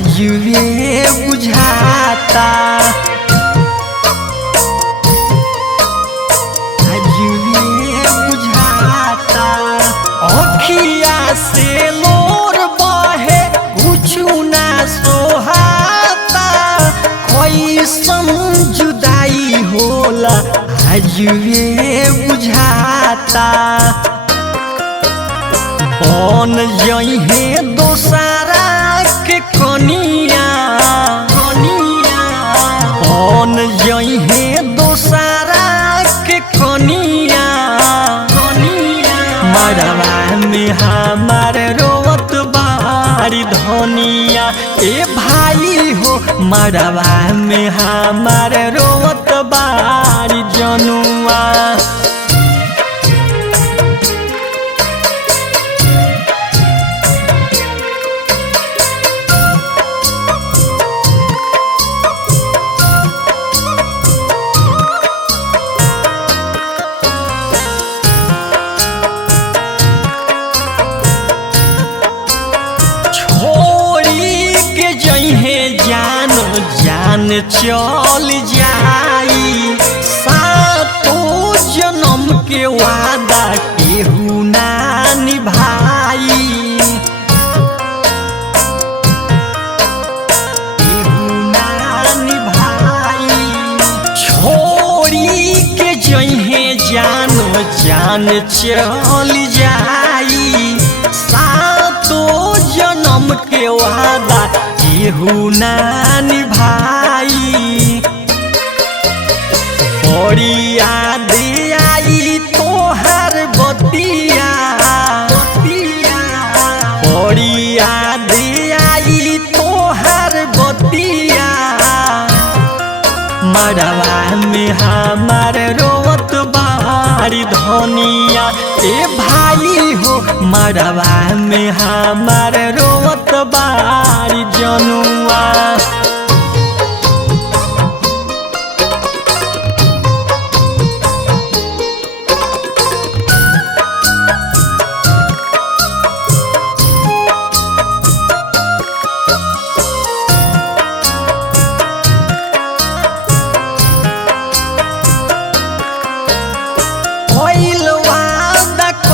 आजुए बुझाता आजुए बुझाता अखिया से लोर बहे कुछु ना सोहाता कैसन जुदाई होला आजुए बुझाता कौन जइहे दोसारा के कनिया कौन जइहे दोसारा के कनिया मरवा में हमार रोवत बारी धनिया ए भाई हो मरवा में हमार रोवत बारी जनुआ जान चल जाई सातो जन्म के वादा केहू ना निभाई केहू ना निभाई छोड़ी के जइहे जान चल जाई सातो जन्म के वादा केहू ना निभाई बड़ी याद आई तोहर बतिया बड़ी याद आई तोहर बतिया मरवा में हमार रोवत बारी धनिया ए भाई हो मरवा में हमार रोवत बारी जनुआ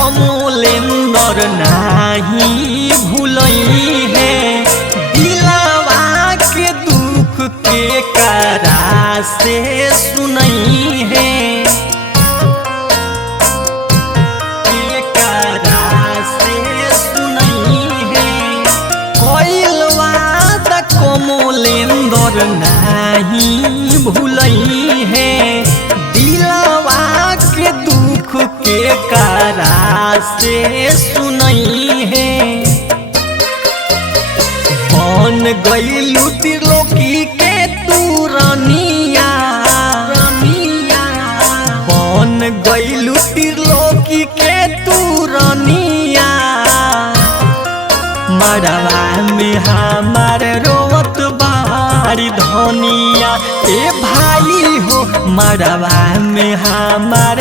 कमलेंदर नाही भूलई है दिलावा के दुख के करा से सुनई है के करा से सुनई है कोइलवा द कमलेंदर नाही भूलई है दिलावा के दुख के करा से सुनई है बन गईलू त्रिलोकी के तू रानिया बन गईलू त्रिलोकी के तू रानिया मरवा में हमार रोवत बारी धनिया ए भाई हो मरवा में हमार